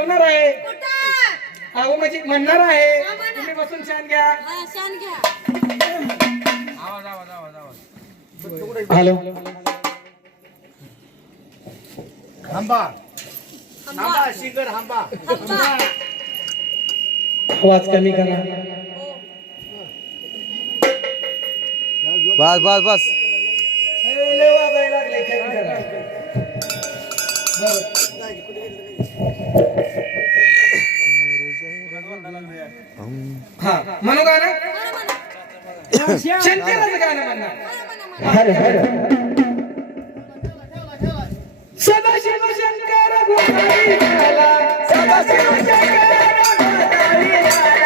बोलणार आहे. अहो म्हणजे म्हणणार आहे. तुम्ही बसून छान घ्या. हा शान घ्या. हॅलो. हांबा. थांबा. हांबा शिंगर हांबा. थांबा. आवाज कमी करा. बस बस बस. वाजायला लागले कमी करा म्हणू गाणं? बरं शंकराचं गाणं म्हणणार हर हर सदाशिव शंकर गोसावी झाला. सदाशिव शंकर गोसावी झाला.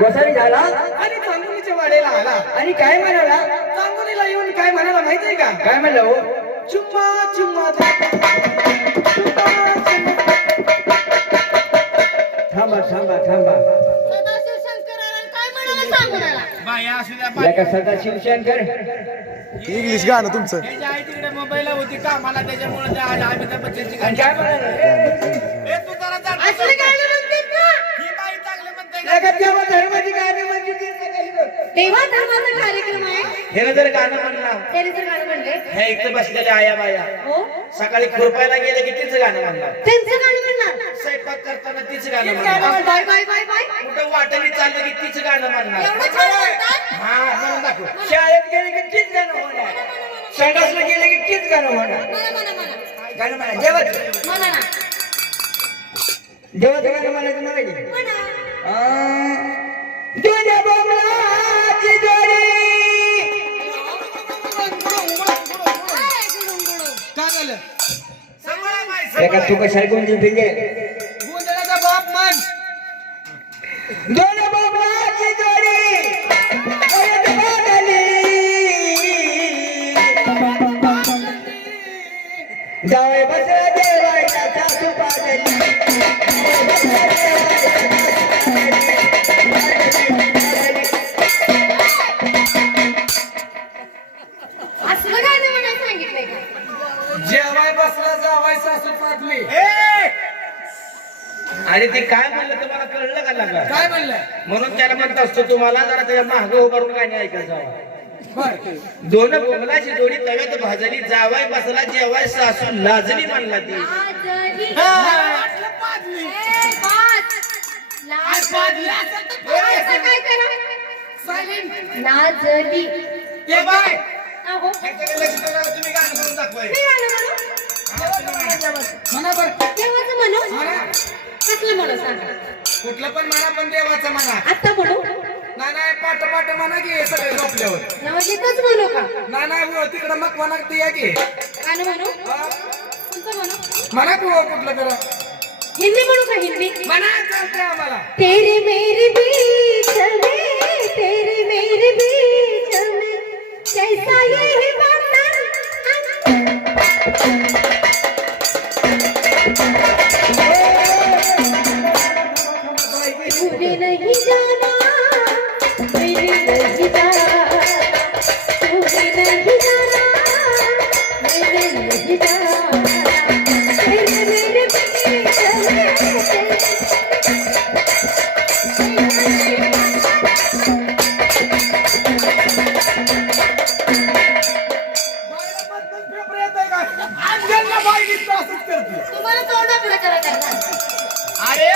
गोसावी झाला. आणि चांगुलीच्या वाडेला आला. आणि काय म्हणाला? चांगुलीला येऊन काय म्हणाला माहितीये का? काय म्हणलं हो? चुम्मा चुम्मा थांबा थांबा थांबा. सदाशिव शंकराला काय म्हणाला सांगू मला बाया असू द्या का सदाशिव शंकर. इंग्लिश गाणं तुमचं. त्याच्या आई तिकडे मुंबईला होती कामाला त्याच्यामुळे त्या आज अमिताभ बच्चनची आणि गाणी. काय म्हणाले? ए तू जरा जा का तेव्हा धर्माची गाणी म्हणजे ती सकाळी बघ. तेव्हा धर्माचा कार्यक्रम आहे. हे जर गाणं म्हणलं. त्याने जर गाणं म्हणले. हे इथं बसलेल्या आया बाया. हो? सकाळी खुरपायला गेले की तीच गाणं म्हणणार. त्यांचं गाणं म्हणणार. स्वयंपाक करताना तीच गाणं म्हणणार. Bye bye bye bye. कुठं वाटणी चाललं की तीच गाणं म्हणणार. एवढं छान म्हणतात? हा म्हणून दाखव. शाळेत गेले की तीच गाणं म्हणणार. संडासला गेले की तीच गाणं म्हणणार. म्हणा म्हणा म्हणा गाणं म्हणा. जेवत म्हणा ना. जेवत गाणं म्हणायचं नाही म्हणा एका तू कशाला कोणती फिंगे गोंधळाचा बाप मन दोन आणि ते काय म्हणलं तुम्हाला कळलं का लागलं काय म्हणलं? म्हणून त्याला म्हणत असतो तुम्हाला जरा त्याच्या माग उभारून गाणी ऐकत जावं दोन बोंगलाची जोडी तव्यात भाजली जावाय बसला जेवाय सासू लाजली म्हणला ती. लाजली. तुम्ही गाणं म्हणून दाखवाय. म्हणू? बरं. म्हणा? कसलं म्हणू सांगा. कुठलं पण म्हणा पण देवाचं म्हणा. आता म्हणू नाही नाही पाट पाट म्हणा की सगळे झोपल्यावर. म्हणू का? नाही नाही तिकडं मग म्हणा ते या की. गाणं म्हणू? हा? कोणतं म्हणू? म्हणा की हो कुठलं करा हिंदी म्हणू का हिंदी? म्हणा चालतंय आम्हाला. तेरे मेरे बीच में तेरे मेरे बीच में कैसा ये है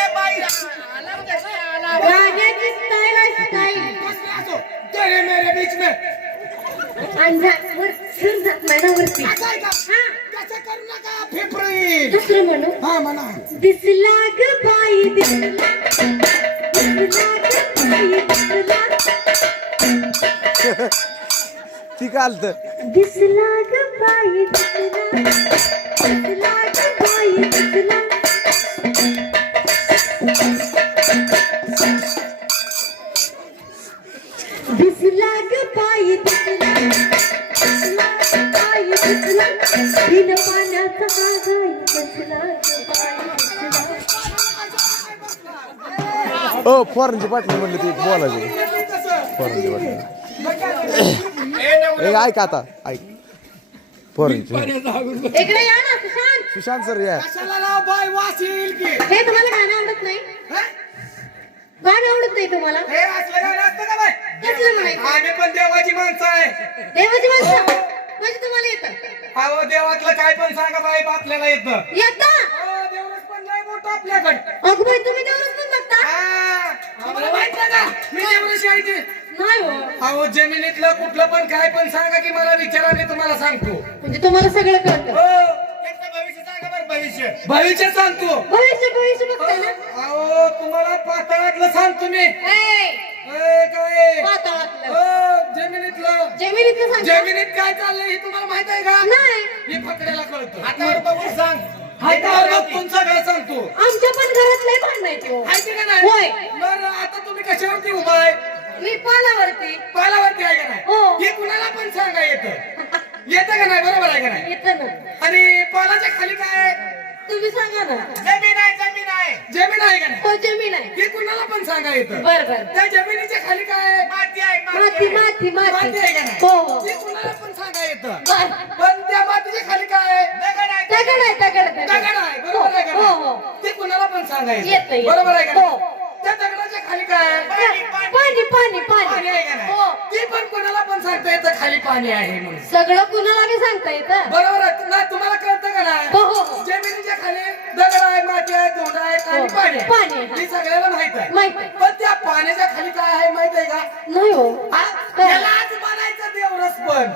अरे बाई आला बघा, आला. तेरे मेरे बीच में. करू नका, फेफरे. दुसरं म्हणू हा म्हणा दिसला ग बाई दिसला दिसला ग बाई दिसला दिसला ग बाई दिसला दिसला ग बाई दिसला दिसला ग दिसला दिसला बिन पाण्याचा हा दिसला ओ फॉरेनची पाटली म्हणली ती बोलायची काय झालं? ए, ऐक आता ऐक पोरांचे इकडे या ना सुशांत सुशांत सर या बाय वास येईल की हे तुम्हाला गाणं आवडत नाही हा? गाणं आवडत नाही तुम्हाला? हे असलं गाणं असतं का बाय कसलं म्हणायचं? आम्ही पण देवाची माणसं आहे. देवाची माणसं? म्हणजे तुम्हाला येतं? अहो देवातलं काय पण सांगा बाई आपल्याला येतं. येतं? हो, देवरच पण नाही मोठं आपल्याकडे. अगं बाई तुम्ही देवच पण बघता? हा, तुम्हाला माहीत नाही का? मी देवरच आहे ते. नाही हो. अहो जमिनीतलं कुठलं पण काय पण सांगा की मला विचारा मी तुम्हाला सांगतो. म्हणजे तुम्हाला सगळं कळतं. हो. भविष्य सांगा बरं भविष्य. भविष्य सांगतो. भविष्य भविष्य बघताय ना? ए, काय? पाताळातलं जमिनीतलं. जमिनीतलं सांग. जमिनीत काय चाललंय हे तुम्हाला माहीत आहे का? नाही. हे पकडायला कळतं. हातावर बघून सांग. हातावर बघून सगळं सांगतो. आमच्या पण घरात लय भांडण हो. माहिती का होय. नाही बरं आता तुम्ही कशावरती उभा आहे? मी पालावरती. पालावरती आहे का हो. नाही हे कुणाला पण सांगा येतं. येतं का नाही? बरोबर आहे का नाही? येतं ना. आणि पालाच्या खाली काय आहे? तुम्ही सांगा ना. जमीन आहे जमीन आहे. जमीन आहे का नाही? हो जमीन आहे. हे कुणाला पण सांगा येतं बर बर. त्या जमिनीच्या खाली काय आहे? माती आहे माती माती माती माती. आहे का नाही? हो हो. हे कुणाला पण सांगा येतं बर. पण त्या मातीच्या खाली काय आहे? दगड आहे दगड आहे दगड आहे, दगड आहे बरोबर आहे का हो नाही? हो. ते कुणाला पण सांगा येतं, येतं येतं. बरोबर आहे का हो. नाही? त्या दगडाच्या खाली काय आहे? पाणी पाणी पाणी. पाणी आहे का नाही? हो. ते पण कोणाला पण सांगता येतं खाली पाणी आहे म्हणून. सगळं कुणाला बी सांगता येतं? बरोबर आहे आणि हो. पाणी. आहे पाणी आहे, सगळ्याला माहीत आहे. माहीत आहे. पण त्या पाण्याच्या खाली काय आहे माहीत आहे का? नाही हो. हा? काय? यालाच म्हणायचं देवरस पण.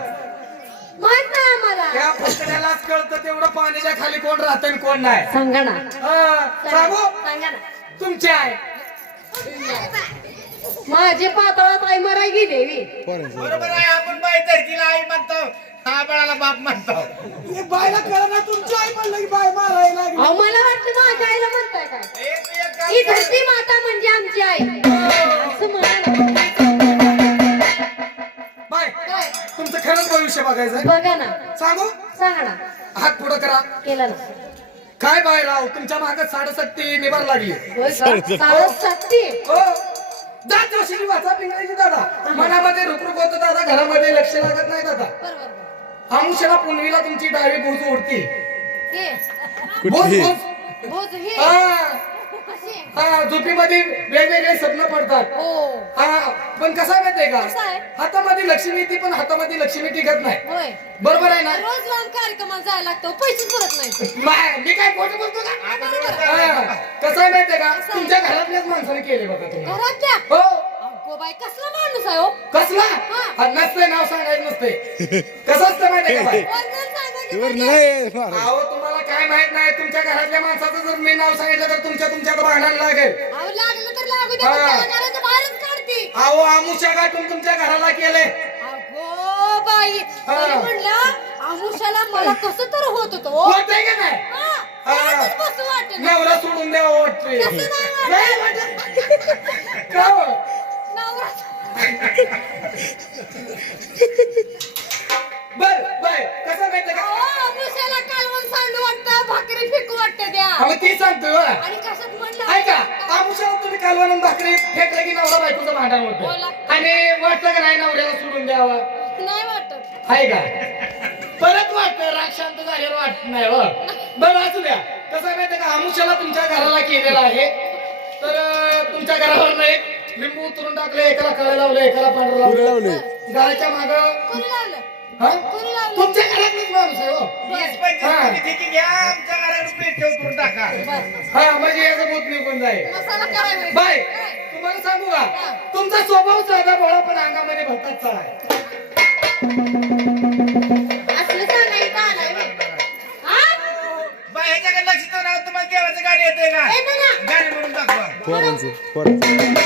माहीत नाही आम्हाला. त्या पुस्तकालाच कळतं तेवढं पाण्याच्या खाली कोण राहतं आणि कोण नाही. सांगा ना. हा, सांगू? सांगा ना. तुमचे आहे. माझे पाताळात आई मराय गेली बरोबर आहे आपण बाई धरतीला आई म्हणतो. हा बाळाला बाप म्हणतो. हे बायला कळ ना तुमची आई म्हणलं की बाय मारायला लागली. अहो मला वाटलं माझ्या आईला म्हणताय काय? एक एक काम ही धरती माता म्हणजे आमची आई. असं म्हणा ना. बाय काय? तुमचं खरंच भविष्य बघायचं बघा ना. सांगू? सांगा ना. हात पुढं करा. केलं ना. काय बाय राव तुमच्या मागे साडेसत्ती निभार लागली. होय का? सारस सातती हो. जात जोशीची वाचा पिंगळायची दादा. मनामध्ये रुकरुक होतं दादा घरामध्ये लक्ष लागत नाही दादा. बरोबर. आमुषाला पुनवीला तुमची डावी भूज उडती. झोपीमध्ये वेगवेगळे स्वप्न पडतात. हो. हा पण कसं आहे माहितीये? का? हातामध्ये लक्ष्मी येते पण हातामध्ये लक्ष्मी टिकत नाही. होय. बरोबर आहे ना? रोज लावून कार्यक्रमात जायला लागतो पैसे पुरत नाही मी काय खोटं बोलतो का? हा, कसं आहे माहितीये का? तुमच्या घरातल्याच माणसाने केले बघा तुम्हाला घरात द्या हो. अगो बाई कसला माणूस आहे हो कसला हा. हा, नसतंय नाव सांगायचं नसतंय कसं असतं माहितीये का बाई? सांगा म्हणजे. अहो तुम्हाला काय माहीत नाही तुमच्या घरातल्या माणसाचं जर मी नाव सांगितलं तर तुमच्या तुमच्यात भांडण लागेल अहो लागलं तर लागू द्या हा. पण त्याला घराच्या बाहेरच काढते अहो आमुषा गाठून तुमच्या घराला केलंय अगो बाई हा. तरी म्हणलं आमुषाला मला कसं तर होत होतं हो. होतंय का नाही हा, हा. बसू वाटेना. नवरा सोडून द्यावं वाटतंय कसं नाही नाही वाटत. का हो? बर बर. कसं माहितीये का? आमुषाला कालवण सांडू वाटतं भाकरी फेकू वाटतं द्या हा, मग ते सांगतोय बरं. आणि कशात म्हणलं ऐका आमुषाला तुम्ही कालवण आणि भाकरी फेकलं की नवरा बायकोचं भांडण होतं? बोला. आणि वाटलं का नाही नवऱ्याला सोडून द्यावा? नाही वाटत. आहे का? परत वाटतं राग शांत झाल्यावर वाटत नाही हो. बरं असू द्या. कसं आहे माहितीये का? आमुषाला तुमच्या घराला केलेला आहे. तर अं, तुमच्या घरावर एक लिंबू उतरून टाकले एकाला काळं लावलं एकाला पांढरं पुढे लावलं लावले? घराच्या माग. कोणी लावलं? हा? कोणी लावलं? तुमच्या घरातलीच माणूस आहे हो. वीस पंचवीस कोटी ठेकी घ्या आमच्या घरात टाका. हा म्हणजे याचं भूत निघून जाईल. मसाला करायला बाय? तुम्हाला सांगू का? तुमचा स्वभाव साधा भोळा पण अंगामध्ये भरतात असलं सांगायचं आलंय. हा? बाई ह्याच्याकडे लक्ष देऊ ना तुम्हाला देवाचं गाणी येते का? येतं ना. गाणी म्हणून दाखवा. पोरांचे पोरांचे.